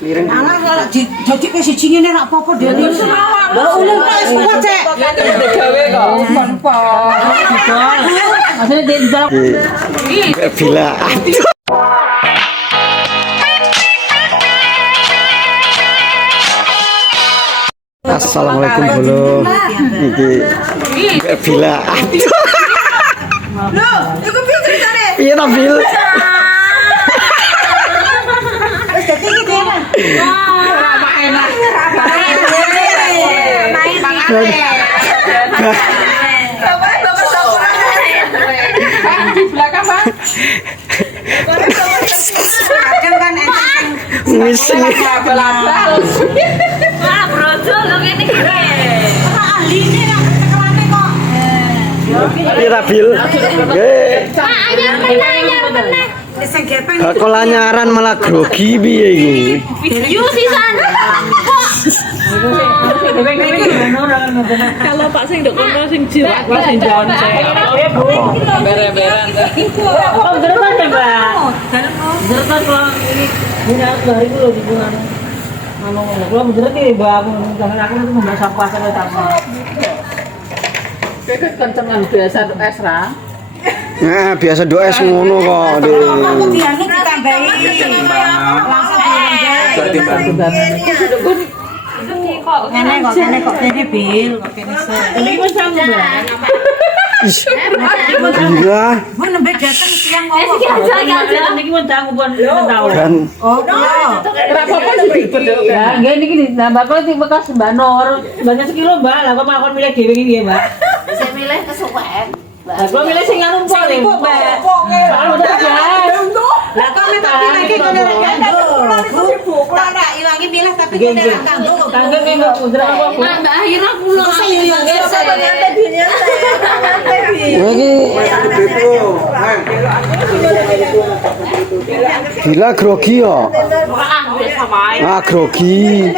Miring. Alah kalau jadi ke siji ngene rak apa-apa dhewe. Lha ulun kok kuat cek. Gawe kok. Konpo. Asline di dalam. Bila. Assalamualaikum bolo. Iki bila. Lho, iku piye ceritane? Iya ta Bil? Wis dadi iki dhewe. Ora enak. Di belakang, Bang. Kadang kan Mising. Abal-abal. Wah, brojol lho ngene iki. ahline ra kekelane kok. Iya Bil. Nggih. Pak, anyar meneh. Wis sing gepeng. Bakal anyaran malah grogi piye iki? Video sisan. Kalau Pak sing ndok kono sing jiwa sing jalan saya. Bere-beran. Oh, beneran ya, Mbak? Beneran kalau ini punya hari itu loh di bulan. Kalau beneran nih, Mbak, aku itu membahas sampah sampai tamu. Kayak kencengan biasa tuh Esra. Nah, biasa doa es ngono kok, Dik. Aku dianu ditambahi. Langsung diambil. Ngene kok kene bil, kok kene se. Ini mas sama, Mbak. Iya. Mun nembe dateng siang Wis iki aja. Ini mau tahu bukan tahu. Kan Oh, iya. Berapa pun sih betul ya? Gini gini, nah bapak sih bekas Mbak Nor, banyak sekilo Mbak, lah kok makan milih dewi gini ya Mbak. Saya milih kesuwen. Lah kalau milih sing anu po nih. Kalau udah jelas. Lah kok metok pilih kene ra kanggo. Tak ada ilangi pilih tapi kene ra kanggo. Kanggo ki nggak udra apa Bu? Nah, Mbak akhirnya pulang. iki gila grogi ya. Ah, grogi.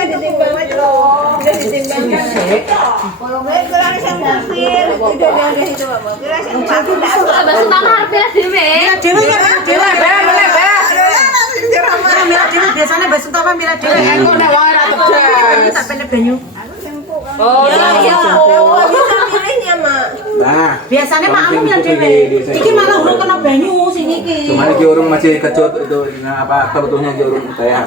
Mbak Sutama harus pilih dhewe. Dewe ya, dewe biasanya Mbak Sutama milih dewe. Kok nek wae ra tegas. Tak pilih banyu. Oh iya. Nah, Biasanya makmu milih dewe. Iki malah urung kena banyu sing iki. cuman iki urung masih kecut itu nah, apa kebutuhnya iki urung kayak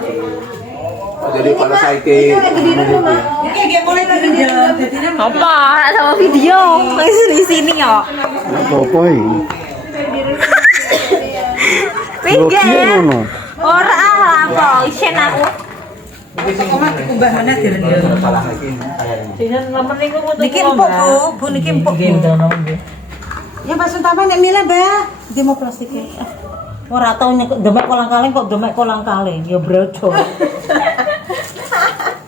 jadi pada saiki Iki nggih mulai direndam. Dadine Apa? Sama video. Wis di sini yo. Apa iki? Grogi ngono. Ora apa, isen aku. kok mah dikumbah meneh direndam. salah lagi kayaknya. Sini nemen niku foto. Niki empuk Bu, niki empuk. Ya Mbak Sutama nek milih Mbak, dia mau plastiknya. Ora tau nyek demek kolang-kaling kok demek kolang-kaling, ya brojo.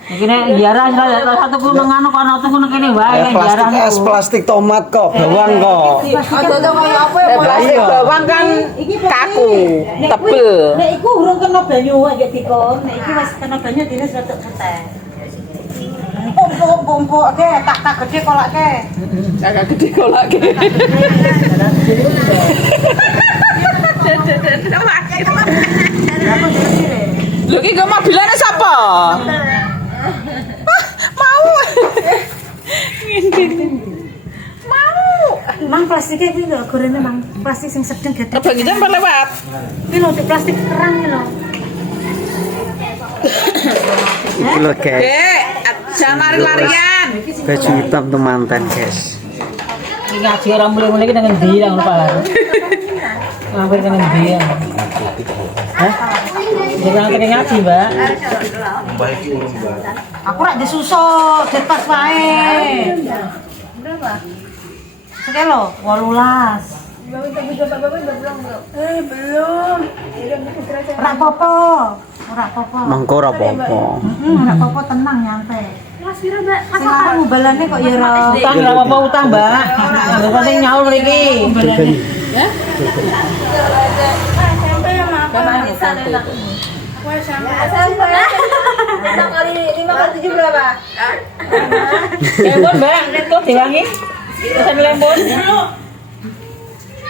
Kene jarang satu pun nganu kono tuh kono kene wae Plastik es, plastik tomat kok, bawang kok. Plastik bawang kan kaku, tebel. Nek iku urung kena banyu wae dikon, nek iki wis kena banyu dene rodok putih. Empuk oke, tak gede kolake. Agak gede kolake. Lho iki kok mobilane sapa? Mau. Mang plastiknya iki lho gorene mang, plastik sing sedeng gede. Abang iki sampe lewat. Iki lho plastik kerang iki lho. Iki lho guys, Jangan lari-larian. baju hitam tuh mantan guys. Iki ngaji ora mulai-mulai iki nang ndi nang lupa. Ngapain nang ndi? Hah? Jangan kene ngaji, Mbak. Aku rak disusuk, depas wae. Berapa? Oke lho, 18. Belum. Ora apa-apa. Ora apa-apa. Mangko ora apa-apa. Ora apa-apa tenang nyantai. Mas pira, Mbak? Sing aku balane kok ya ora. Utang ora apa-apa utang, Mbak. Yang penting nyaur mriki. Ya? SMP sama apa? SMP. 5 kali 7 berapa? Lembon, Mbak. Kok diwangi? Pesan lembon.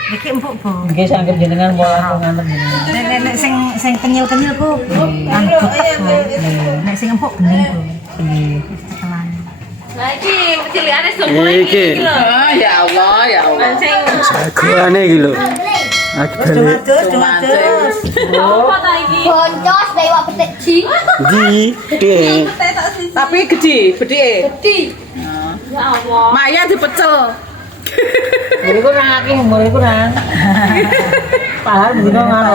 Niki empuk, Bu. Nggih sanggep jenengan pola nganten jenengan. Nek sing kenyil-kenyil, Bu. Kan betek, Bu. Nek sing empuk bening, Bu. Nggih. Cekelan. Nah, iki cilikane semua Iki. lho. Ya Allah, ya Allah. Jagoane iki lho. Adus. Apa ta iki? Boncos bae wak petik ji. Di de. Tapi gede, bedike. Gede. Ya Allah. Maya dipecel. Umur iku nang akeh umur iku nang. Pahar dino ngono.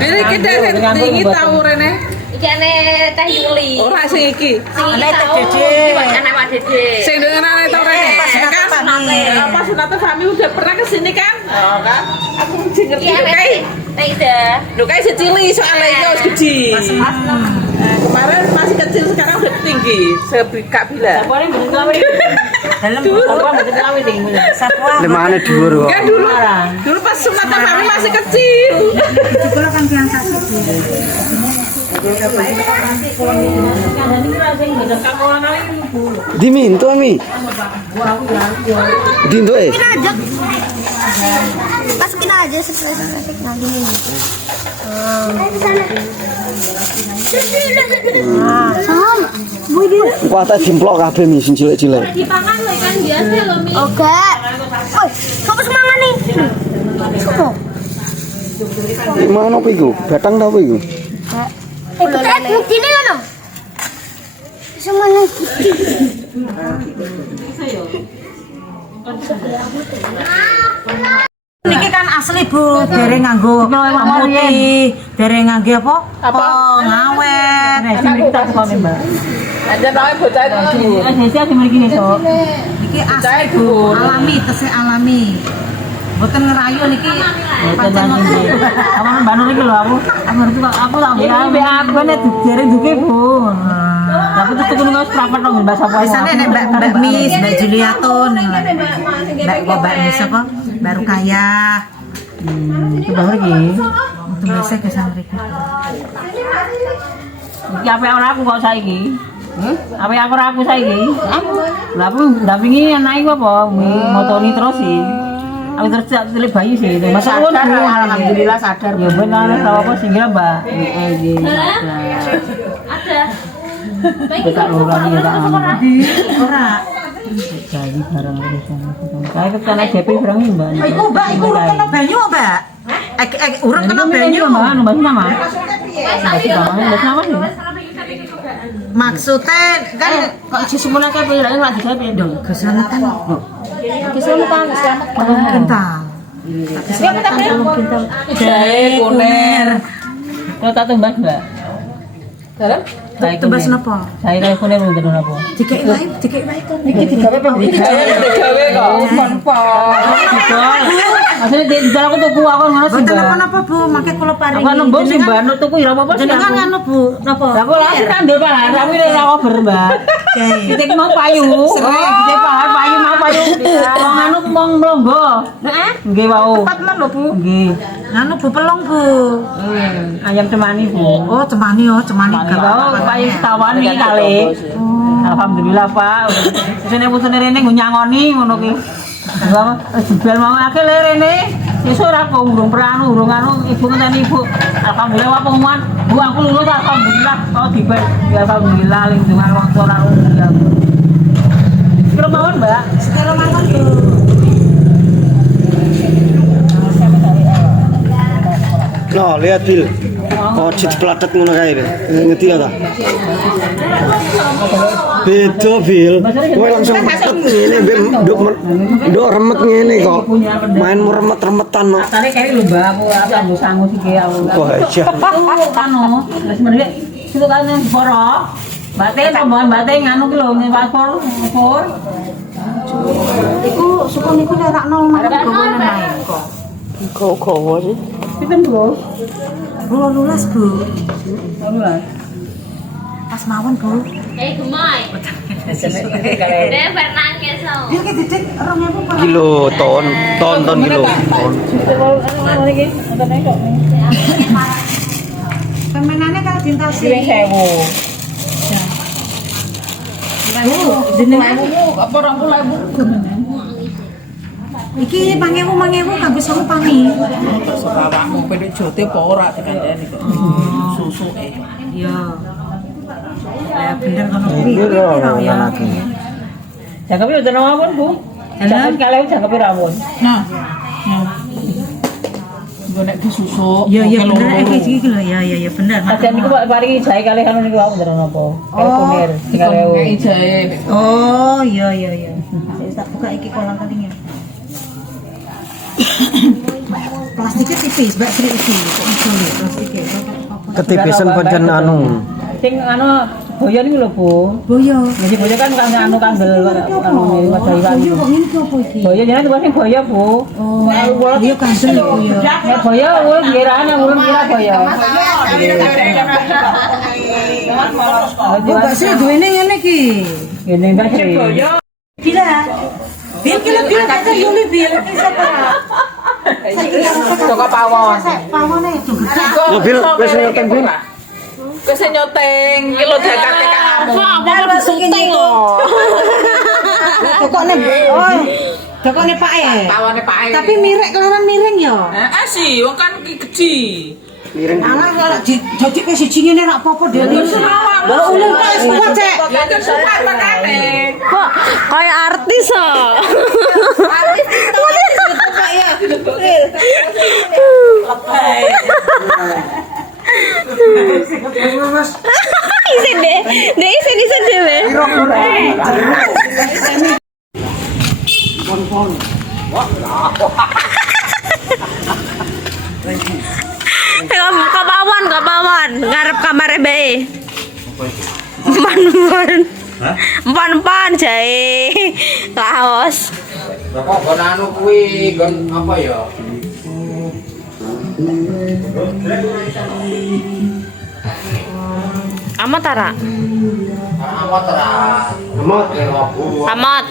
Dene kita tinggi tau rene. Iki ane Teh Yuli. Ora sing iki. Sing iki Ane Teh tau. Dede. Iki ane Pak Dede. Sing dengan ane tau rene. Pas sunate Fami udah pernah kesini kan? Oh kan. Aku mesti ngerti Iki ane kai. Teh Ida. Lho kai secili soalnya iki wis gede. Kemarin masih kecil sekarang udah tinggi. Kak Bila. Sapone mboten kawin. Dalam Sapone mboten kawin iki. satwa. Lemane dhuwur kok. Kan dulu pas sunate Fami masih kecil. Dikulo kan diangkat sih. Diminto ami. Dinto eh. Masukin aja spesifik nanti ini. Kok tak dimplok kabeh mi sing cilik-cilik. Dipangan lho ikan biasa lho Mi. Oke. Oi, sopo semangat nih? Sopo? Mana apa iku? Batang ta apa iku? Buktinya ngono. Semangat. Niki kan asli, Bu, dereng nganggo putih, dereng nganggo apa? Apa ngawet. Nek sing kita sekone, Mbak. Aja tawe bocah itu. Desi sing mriki iso. Niki asli, Bu, alami, tesih alami. Mboten ngerayu niki. Pancen ngoten. Aman Mbak Nur iki lho aku. Aku tak bilang aku nek dereng duke, Bu. Tapi terus tuku nang prapat nang Mbak sapa. Biasane nek Mbak Miss, Mbak Juliato ning Mbak Miss apa? Baru kaya. Itu baru iki. Untuk biasa ke santriki. Iki ape ora aku kok saiki. Ape aku ora aku saiki. Lah aku ndampingi anak iku apa? Motoni terus sih. Aku terus cilik bayi sih. Masa sadar, alhamdulillah sadar. Ya benar apa sih ya, Mbak? Nggih. Ada. Kita lurani ya tak Ora. jadi barang urusan. Saya kesana JP barang ini, Mbak. Iku Mbak, iku urut kena banyu, Mbak. Urut kena banyu. Mbak nama. Mbak nama sih. Maksudnya kan Kok isi semuanya kayak pilihan lagi saya pindah. keselamatan. Kesulitan, Kental. Jahe, kuner. Kau tak tumbas, Mbak? Dalam? Tebas napa? Saya kayak kuner untuk apa? Dikek wae kon. Iki digawe apa? Digawe kok. Maksudnya di dalam aku tuku aku ngono sih, Mboten Mbak. napa-napa, Bu, mangke kula paringi. Aku nembung sih, Mbak, nuk tuku ya apa-apa sih. Jenengan anu, Bu, napa? Aku lagi kandel Pak, tapi ora cover, Mbak. Oke. Titik mau payu. Titik payu mau payu. Wong anu mong mlonggo. Heeh. Nggih wau. Tepat men lho, Bu. Nggih. Anu Bu pelong, Bu. Ayam cemani, Bu. Oh, cemani Payu payu setahun iki kali. Alhamdulillah, Pak. Sene-sene rene nyangoni ngono ki. Jual mau akeh le rene. Iso ora kok urung peranu, urung anu ibu ngenteni ibu. Alhamdulillah wa pengumuman. Bu aku lulus alhamdulillah. Oh dibet. Ya alhamdulillah lindungan wong tua karo ya. Kira mawon, Mbak. Sekarang mawon, Bu. No, lihat Bil. Oh, cit platet ngono kae. Ngerti ya ta? Beda Bil. Kowe langsung platet ngene nduk remet ngene kok. Main remet-remetan no. Tare kayak lho, Mbak. Aku ambil sangu sih ki aku. Wah, aja. Itu anu, wis meneh itu kan yang boro. Bate tambahan bate nganu ki lho, paspor. Iku suku niku nerakno omah gowonen ae kok. Gowo sih. Pinten, Bro? 12, Bu. 12. Pas mawon, Bu. Gemai. Dever nangis so. Dia ki didik 2000 per. Kilo ton kilo. Ton. Pemenane kalau dintasi. Sing 1000. Jenengan Apa 20.000? Iki 5.000 kanggo sama pangi. Terserah awakmu pendek jote apa ora dikandani kok. Susuke. Iya. Ya bener kono kuwi. Ini loh, Ya. lagi. Jangkepe udah nawon, Bu. Jangan kalian jangkepe rawon. Nah. Gue nek disusuk. Ya bener iki lho. Ya bener. Ajan niku Pak paringi jahe kalih anu niku aku ndelok napa. Kayak kunir. Kayak jahe. Oh, iya. Saya tak buka iki kolam kalinya. Plastiknya tipis, Mbak Sri iki. Kok iso lho plastiknya. Ketipisan pancen anu. Sing anu boyo niku lho, Bu. Boyo. Jadi boyo kan anu kandel anu wadah iwan. Boyo kok ngene apa iki? Boyo jenenge tuwa sing boyo, Bu. Oh, boyo kandel boyo. Nek boyo ulun kirane ulun kira boyo. Mbak Sri duwene ngene iki. Ngene Mbak Sri. Gila. Bil kata Yuli bil iki sapa? Joko pawon. Pawone itu gede. Mobil wis nyoteng Bil. Kese nyoteng kilo Jakarta kamu. Apa disunting lho. Dokone oh. Dokone Pak e. Pawone Pak. Tapi mirek kelaran miring ya. Heeh sih, wong kan iki gede. Miring. Alah kalau jadi ke siji ngene rak apa-apa dene. Lha ulun kok semua cek. Ya kan suka makane. Kok kayak artis ah. Artis itu Pak ya. Isin deh. Deh isin deh. Kapawan, ngarep kamare bae. Empan jae. Kaos. Lah kok kon anu kuwi kon apa ya? Amat tara. Amat ra. Amat. Amat.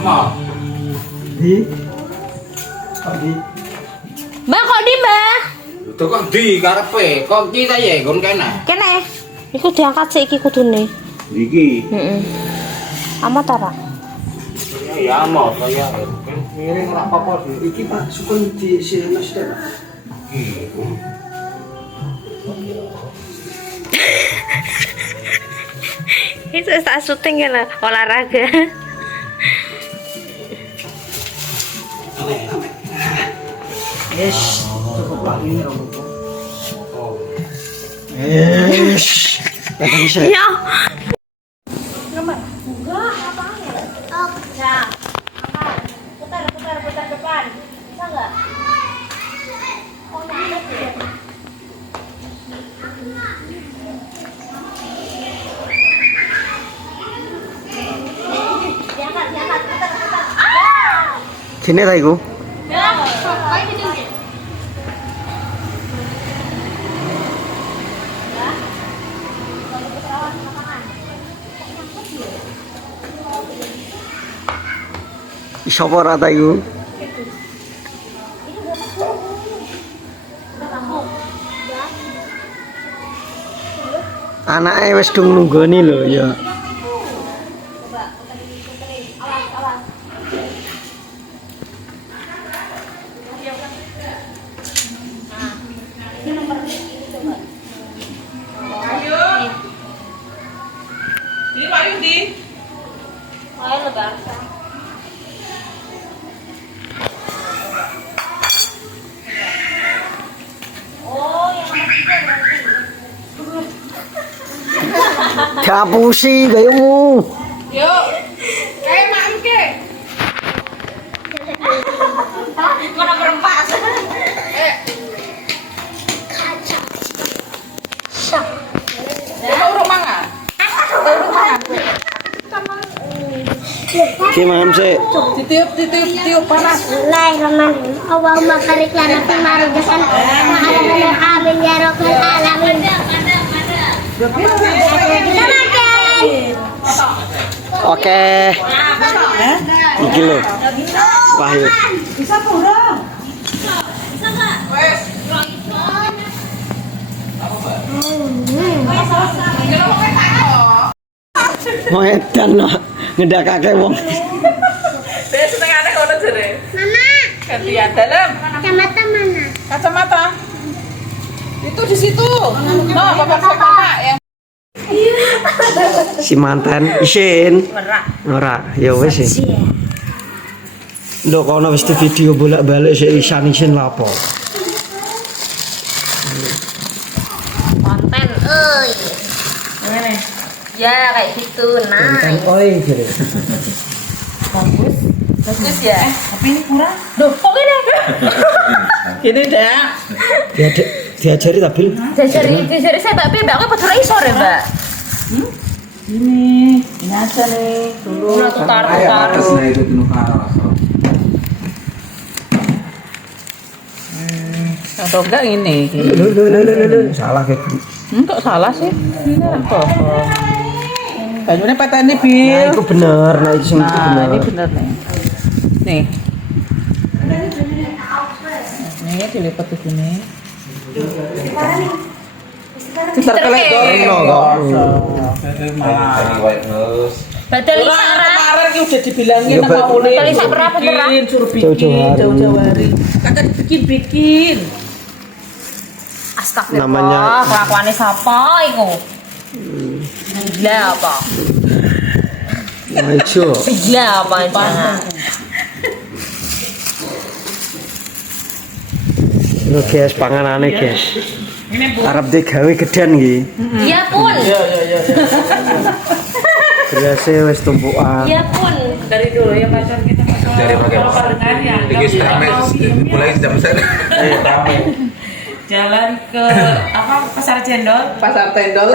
Amat. Di. Di. Mbak kok di, Mbak? Itu kok di karepe, kok kita ya kon kene. Kene. Iku diangkat sik iki kudune. Iki. Heeh. Amat tara. Ya amat kaya. Miring ora apa-apa Bil. Iki Pak sukun di sini Mas. Itu tak syuting ya lah, olahraga. Yes. Cukup Pak ini apa? Yes. Datang bisa. Ya. Putar depan. Bisa enggak? Sini ta iku? Iso apa ora ta iku? Anake wis dung nunggoni lho ya. Ini Pak Yudi. Ayo Bang. Kapusi gayemu. Yuk. Kayak mak ke. Mana berempat? Urung mangan. Gimana sih? Ditiup panas. Bismillahirrahmanirrahim. Allahumma barik lana fi ma razaqtana wa ala lana amin ya rabbal alamin. Kita makan. Oke. Iki lho. Wahyu. Bisa kurang. Mau edan lah. Ngedakake wong. Saya seneng aneh ngono jere. Mama. Gantian dalam. Kacamata mana? Kacamata. Itu di situ. Nah, bapak sama yang Si mantan isin. Ora, ya wis sih. Ndok kono wis di video bolak-balik sik isin lapo. Konten, euy. Gimana? Ya kayak gitu, nah. Oi jere. Bagus ya. Tapi ini kurang. Duh, kok gini? Gini dah. Diajari ta, Bil? Jajari saya Mbak Pi, Mbak aku padha iso ya, Mbak. Ini aja nih. Dulu Ayah atasnya itu penuh arah. atau enggak ini. Salah kayak gitu. Kok salah sih? Ini apa? Banyunya patah nih, Nah, Bil. itu bener. Nah, itu sing itu Nah, bener. ini bener nih. Nih. Ini dilipat ke sini. Sebentar kelek Rino kok. Badal Orang Isara. kemarin ki udah dibilangin Ya, sama Uli. Betul, Isa, berapa, berapa? Bikin, suruh Jauh-jauh bikin, hari. jauh-jauh hari. Kakak bikin. Astagfirullah, Namanya- kelakuannya siapa iku? Gila apa? Nah, ijo. Gila apa jangan. Lho guys, panganane guys. Arep digawe gedean iki. Iya pun. Berase wis tumpukan. Iya pun. Dari dulu ya pacar kita. Dari Kalau barengan ya. Ini ramai, mulai jam sana. Jalan ke apa Pasar Cendol. Pasar Cendol.